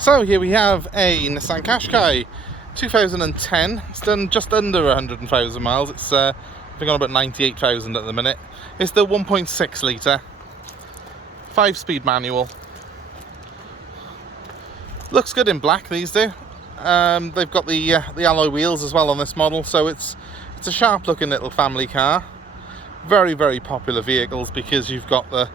So here we have a Nissan Qashqai 2010. It's done just under 100,000 miles. It's I think on about 98,000 at the minute. It's the 1.6 litre 5-speed manual. Looks good in black, these do. They've got the alloy wheels as well on this model, so it's a sharp looking little family car. Very, very popular vehicles because you've got the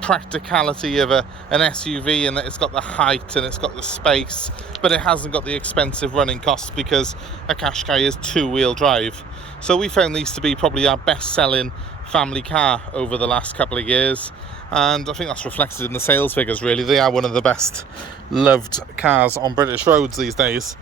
practicality of an SUV, and that it's got the height and it's got the space, but it hasn't got the expensive running costs because a Qashqai is 2-wheel drive. So we found these to be probably our best selling family car over the last couple of years, and I think that's reflected in the sales figures. Really, they are one of the best loved cars on British roads these days.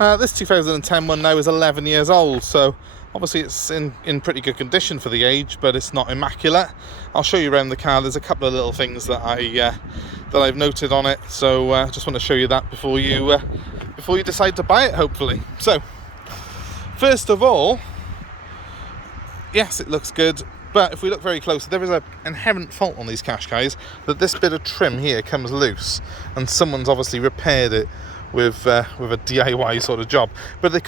This 2010 one now is 11 years old, so obviously it's in pretty good condition for the age, but it's not immaculate. I'll show you around the car. There's a couple of little things that I've noted on it, so I just want to show you that before you decide to buy it, hopefully. So first of all, yes, it looks good, but if we look very closely, there is an inherent fault on these Qashqais, that this bit of trim here comes loose, and someone's obviously repaired it with a DIY sort of job. But they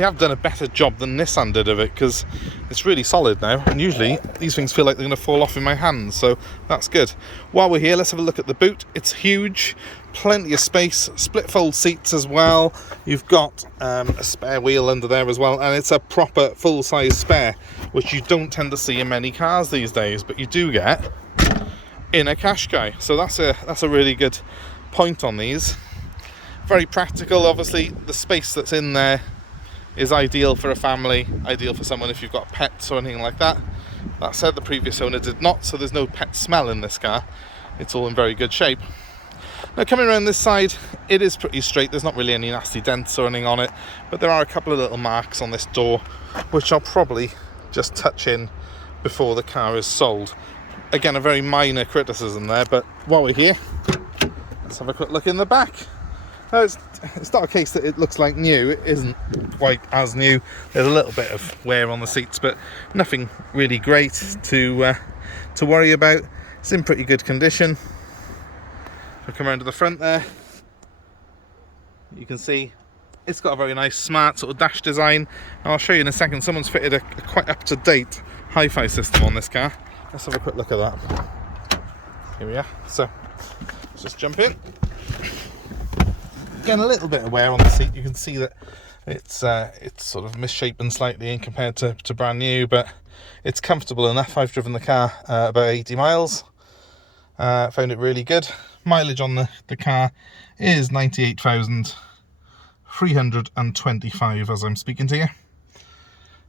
have done a better job than Nissan did of it, because it's really solid now, and usually these things feel like they're going to fall off in my hands, so that's good. While we're here, let's have a look at the boot. It's huge, plenty of space, split fold seats as well. You've got a spare wheel under there as well, and it's a proper full-size spare, which you don't tend to see in many cars these days, but you do get in a Qashqai. So that's a really good point on these. Very practical. Obviously the space that's in there is ideal for a family, ideal for someone if you've got pets or anything like that. That said, the previous owner did not, so there's no pet smell in this car. It's all in very good shape. Now, coming around this side, it is pretty straight. There's not really any nasty dents or anything on it, but there are a couple of little marks on this door which I'll probably just touch in before the car is sold. Again, a very minor criticism there, but while we're here, let's have a quick look in the back. No, it's not a case that it looks like new. It isn't quite as new. There's a little bit of wear on the seats, but nothing really great to worry about. It's in pretty good condition. If I come around to the front there, you can see it's got a very nice smart sort of dash design, and I'll show you in a second. Someone's fitted a quite up-to-date hi-fi system on this car. Let's have a quick look at that. Here we are. So let's just jump in. Again, a little bit of wear on the seat. You can see that it's sort of misshapen slightly in compared to brand new, but it's comfortable enough. I've driven the car about 80 miles. Found it really good. Mileage on the car is 98,325 as I'm speaking to you.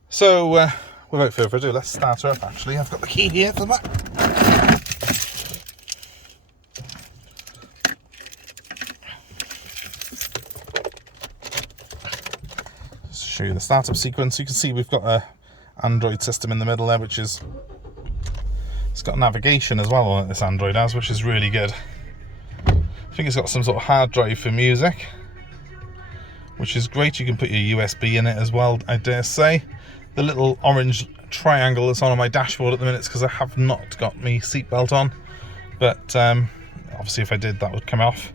So without further ado, let's start her up. Actually, I've got the key here for the back. Show you the startup sequence. You can see we've got a Android system in the middle there, it's got navigation as well on it, this Android has, which is really good. I think it's got some sort of hard drive for music, which is great. You can put your USB in it as well, I dare say. The little orange triangle that's on my dashboard at the minute is because I have not got my seatbelt on, but obviously if I did, that would come off.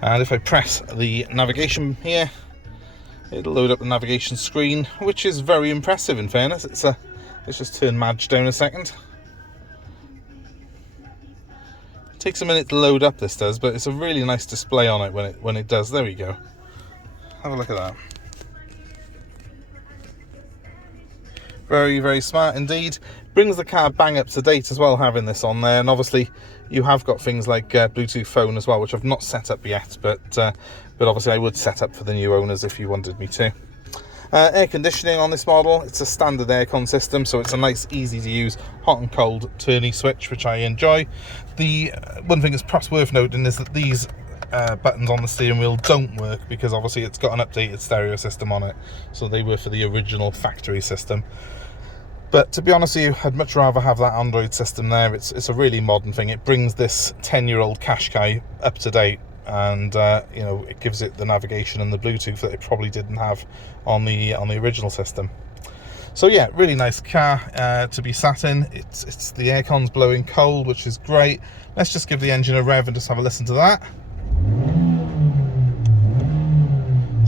And if I press the navigation here, it'll load up the navigation screen, which is very impressive in fairness. Let's just turn Madge down a second. It takes a minute to load up, this does, but it's a really nice display on it when it does. There we go. Have a look at that. Very, very smart indeed. Brings the car bang up to date as well, having this on there. And obviously you have got things like Bluetooth phone as well, which I've not set up yet, but obviously I would set up for the new owners if you wanted me to. Air conditioning on this model, it's a standard aircon system, so it's a nice, easy to use hot and cold turny switch, which I enjoy. The one thing that's perhaps worth noting is that these buttons on the steering wheel don't work because obviously it's got an updated stereo system on it, so they were for the original factory system. But to be honest with you, I'd much rather have that Android system there. It's a really modern thing. It brings this 10-year-old Qashqai up to date, and you know, it gives it the navigation and the Bluetooth that it probably didn't have on the original system. So yeah, really nice car to be sat in. It's the aircon's blowing cold, which is great. Let's just give the engine a rev and just have a listen to that.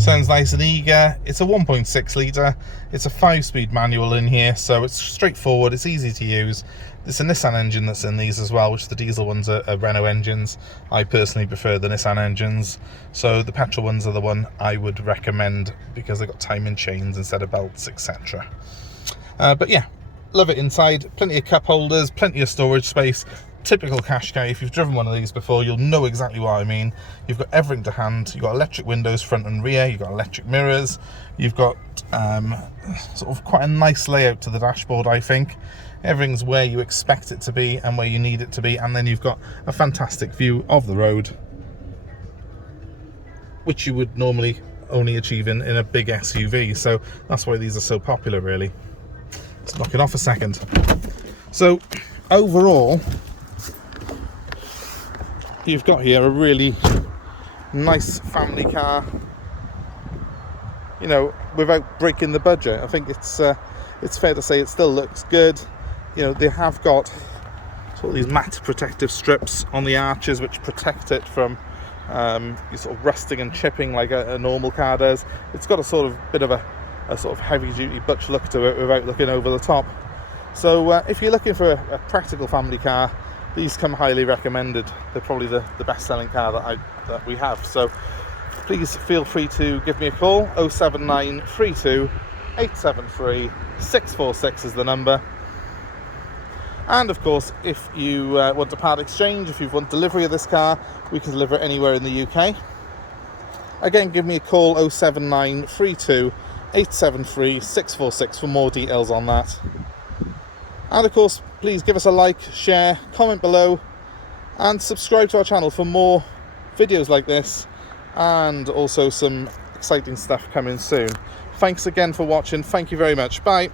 Sounds nice and eager. It's a 1.6 litre. It's a 5-speed manual in here, so it's straightforward. It's easy to use. It's a Nissan engine that's in these as well, which the diesel ones are Renault engines. I personally prefer the Nissan engines, so the petrol ones are the one I would recommend because they've got timing chains instead of belts, etc. But yeah, love it inside. Plenty of cup holders, plenty of storage space. Typical Qashqai. If you've driven one of these before, you'll know exactly what I mean. You've got everything to hand. You've got electric windows front and rear. You've got electric mirrors. You've got sort of quite a nice layout to the dashboard, I think. Everything's where you expect it to be and where you need it to be. And then you've got a fantastic view of the road, which you would normally only achieve in a big SUV. So that's why these are so popular, really. Let's knock it off a second. So overall, you've got here a really nice family car, you know, without breaking the budget. I think it's fair to say it still looks good. You know, they have got sort of these matte protective strips on the arches which protect it from sort of rusting and chipping like a normal car does. It's got a sort of bit of a sort of heavy duty butch look to it without looking over the top. So if you're looking for a practical family car, these come highly recommended. They're probably the best selling car that we have. So please feel free to give me a call. 07932 873 646 is the number. And of course, if you want a part exchange, if you want delivery of this car, we can deliver it anywhere in the UK. Again, give me a call. 07932 873 646 for more details on that. And of course, please give us a like, share, comment below, and subscribe to our channel for more videos like this, and also some exciting stuff coming soon. Thanks again for watching. Thank you very much. Bye.